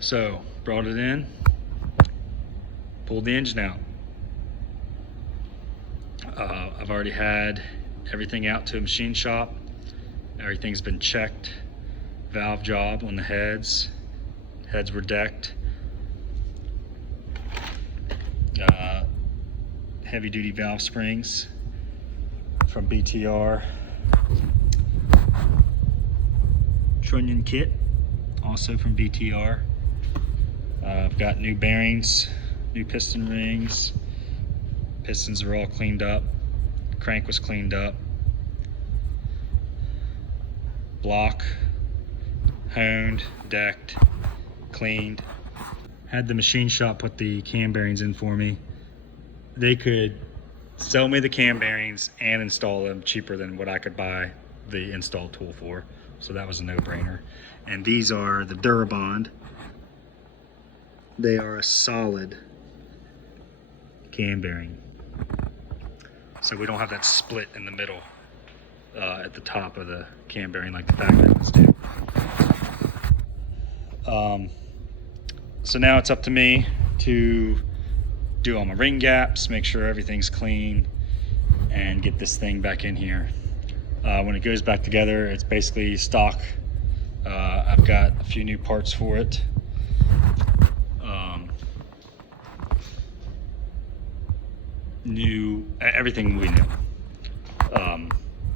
So, brought it in, pulled the engine out. I've already had everything out to a machine shop. Everything's been checked. Valve job on the heads. Heads were decked. Heavy duty valve springs from BTR. Trunnion kit, also from BTR. I've got new bearings, new piston rings. Pistons are all cleaned up. Crank was cleaned up. Block, honed, decked, cleaned. Had the machine shop put the cam bearings in for me. They could sell me the cam bearings and install them cheaper than what I could buy the install tool for. So that was a no-brainer. And these are the Durabond. They are a solid cam bearing. So we don't have that split in the middle at the top of the cam bearing like the back ones do. So now it's up to me to do all my ring gaps, make sure everything's clean, and get this thing back in here. When it goes back together, it's basically stock. I've got a few new parts for it. Everything we knew,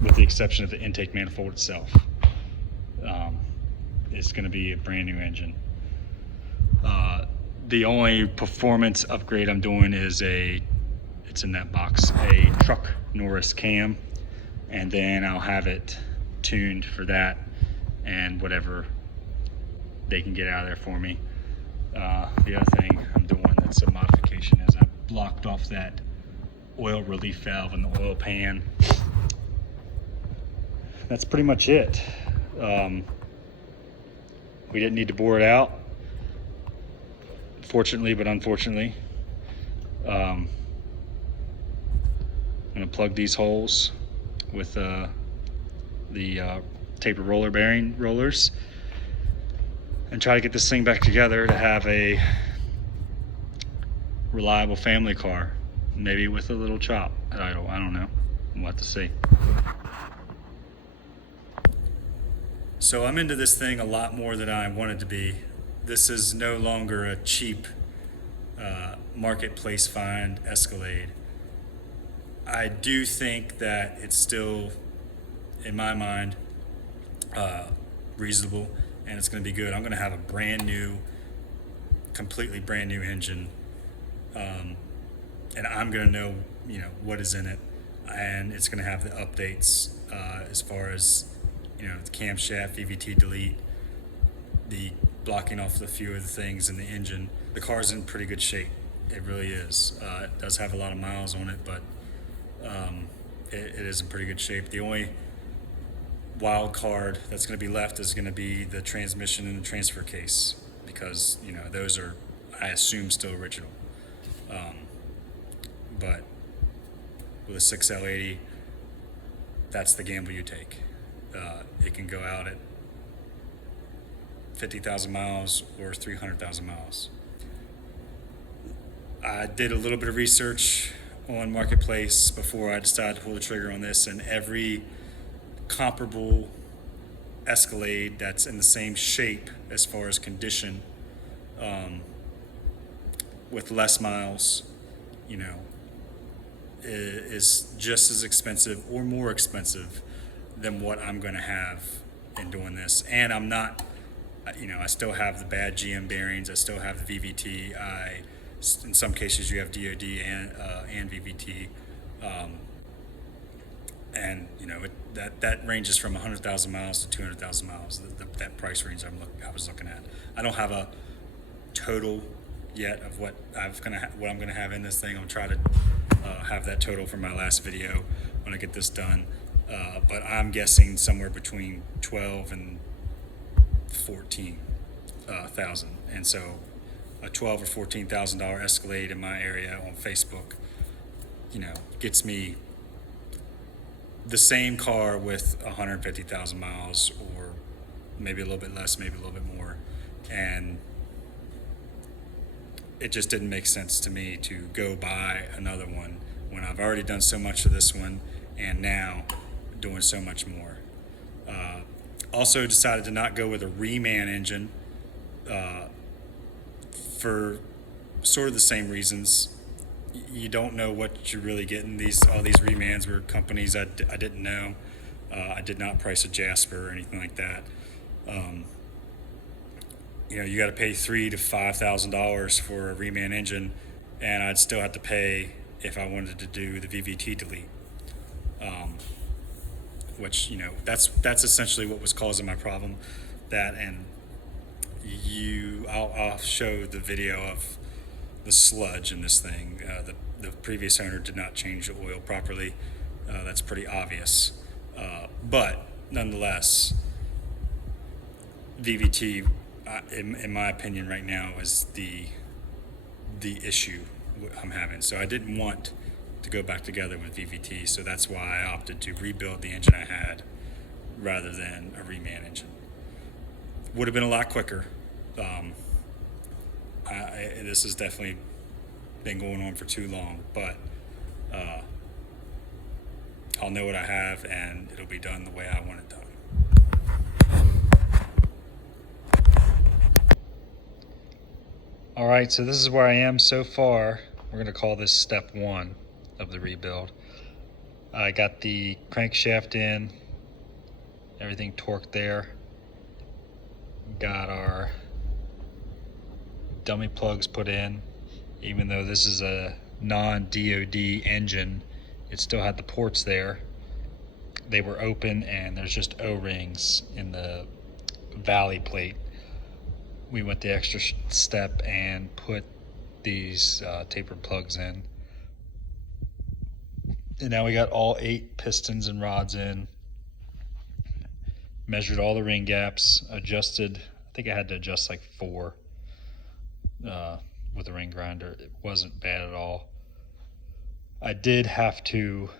with the exception of the intake manifold itself. It's going to be a brand new engine. The only performance upgrade I'm doing is it's in that box, a truck Norris cam, and then I'll have it tuned for that and whatever they can get out of there for me. The other thing I'm doing that's a modification is I blocked off that oil relief valve in the oil pan. That's pretty much it. We didn't need to bore it out, fortunately, but unfortunately. I'm gonna plug these holes with the taper roller bearing rollers and try to get this thing back together to have a reliable family car, maybe with a little chop at idle. I don't know. We'll have to see. So I'm into this thing a lot more than I wanted to be. This is no longer a cheap marketplace find Escalade. I do think that it's still, in my mind, reasonable, and it's going to be good. I'm going to have a brand new, completely brand new engine, and I'm going to know, what is in it, and it's going to have the updates as far as, the camshaft, VVT delete, the blocking off a few of the things in the engine. The car's in pretty good shape. It really is. It does have a lot of miles on it, but it is in pretty good shape. The only wild card that's going to be left is going to be the transmission and the transfer case, because those are, I assume, still original. But with a 6L80, that's the gamble you take. It can go out at 50,000 miles or 300,000 miles. I did a little bit of research on Marketplace before I decided to pull the trigger on this, and every comparable Escalade that's in the same shape as far as condition, with less miles, is just as expensive or more expensive than what I'm going to have in doing this. And I'm not, I still have the bad GM bearings. I still have the VVT. In some cases, you have DOD and VVT. And that ranges from 100,000 miles to 200,000 miles. That price range I was looking at. I don't have a total yet of what I'm going to have in this thing. I'll try to have that total for my last video when I get this done. But I'm guessing somewhere between 12 and 14,000. And so a $12,000 or $14,000 Escalade in my area on Facebook, gets me the same car with 150,000 miles, or maybe a little bit less, maybe a little bit more, and it just didn't make sense to me to go buy another one when I've already done so much of this one and now doing so much more. Also decided to not go with a reman engine for sort of the same reasons. You don't know what you're really getting. All these remans were companies I didn't know. I did not price a Jasper or anything like that. You got to pay $3,000 to $5,000 for a reman engine, and I'd still have to pay if I wanted to do the VVT delete. Which that's essentially what was causing my problem. That and I'll show the video of the sludge in this thing. The previous owner did not change the oil properly. That's pretty obvious. But nonetheless, VVT, in my opinion, right now is the issue I'm having. So I didn't want to go back together with VVT, so that's why I opted to rebuild the engine I had rather than a reman engine. Would have been a lot quicker. This has definitely been going on for too long, but I'll know what I have and it'll be done the way I want it done. All right, so this is where I am so far. We're going to call this step 1 of the rebuild. I got the crankshaft in, everything torqued there. Got our dummy plugs put in. Even though this is a non-DOD engine, it still had the ports there. They were open and there's just O-rings in the valley plate. We went the extra step and put these tapered plugs in. And now we got all 8 pistons and rods in. Measured all the ring gaps, adjusted, I think I had to adjust like 4 with a ring grinder. It wasn't bad at all. I did have to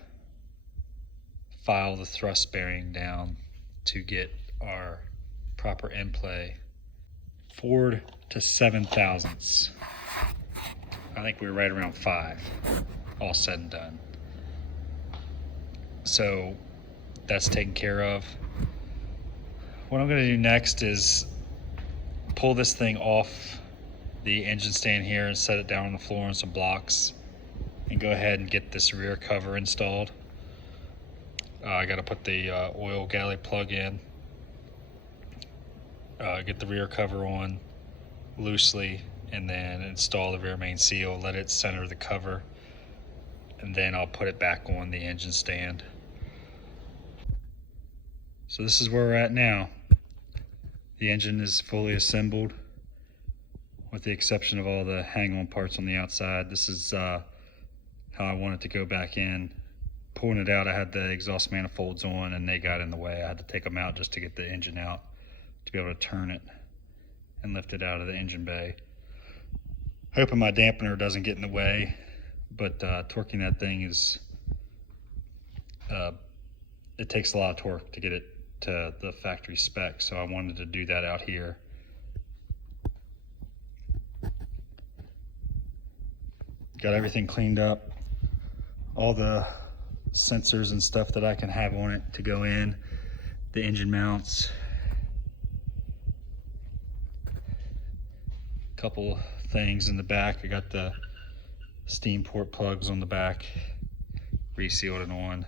file the thrust bearing down to get our proper end play. 4 to 7 thousandths. I think we were right around 5, all said and done. So that's taken care of. What I'm going to do next is pull this thing off the engine stand here and set it down on the floor on some blocks and go ahead and get this rear cover installed. I got to put the oil galley plug in, get the rear cover on loosely, and then install the rear main seal, let it center the cover, and then I'll put it back on the engine stand. So this is where we're at now. The engine is fully assembled with the exception of all the hang-on parts on the outside. This is how I want it to go back in. Pulling it out, I had the exhaust manifolds on and they got in the way. I had to take them out just to get the engine out, to be able to turn it and lift it out of the engine bay. Hoping my dampener doesn't get in the way, but torquing that thing is, it takes a lot of torque to get it to the factory spec, so I wanted to do that out here. Got everything cleaned up, all the sensors and stuff that I can have on it to go in, the engine mounts, couple things in the back. I got the steam port plugs on the back, resealed it on.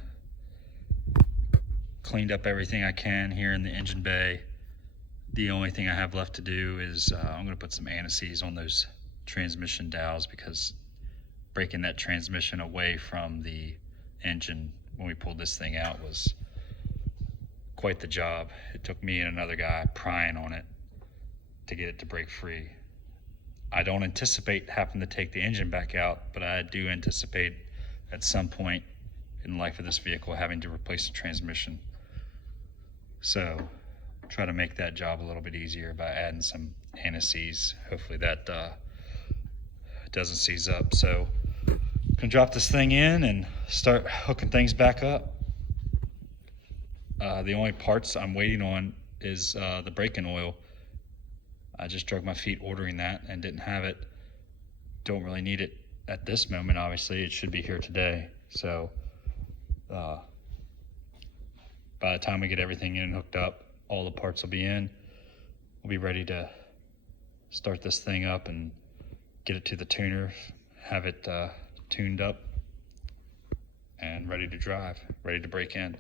Cleaned up everything I can here in the engine bay. The only thing I have left to do is I'm going to put some anti-seize on those transmission dowels, because breaking that transmission away from the engine when we pulled this thing out was quite the job. It took me and another guy prying on it to get it to break free. I don't anticipate having to take the engine back out, but I do anticipate at some point in the life of this vehicle having to replace the transmission. So try to make that job a little bit easier by adding some anti-seize. Hopefully that doesn't seize up. So gonna drop this thing in and start hooking things back up. The only parts I'm waiting on is the braking oil. I just drug my feet ordering that and didn't have it. don't really need it at this moment. Obviously, it should be here today. So by the time we get everything in and hooked up, all the parts will be in. We'll be ready to start this thing up and get it to the tuner, have it tuned up and ready to drive, ready to break in.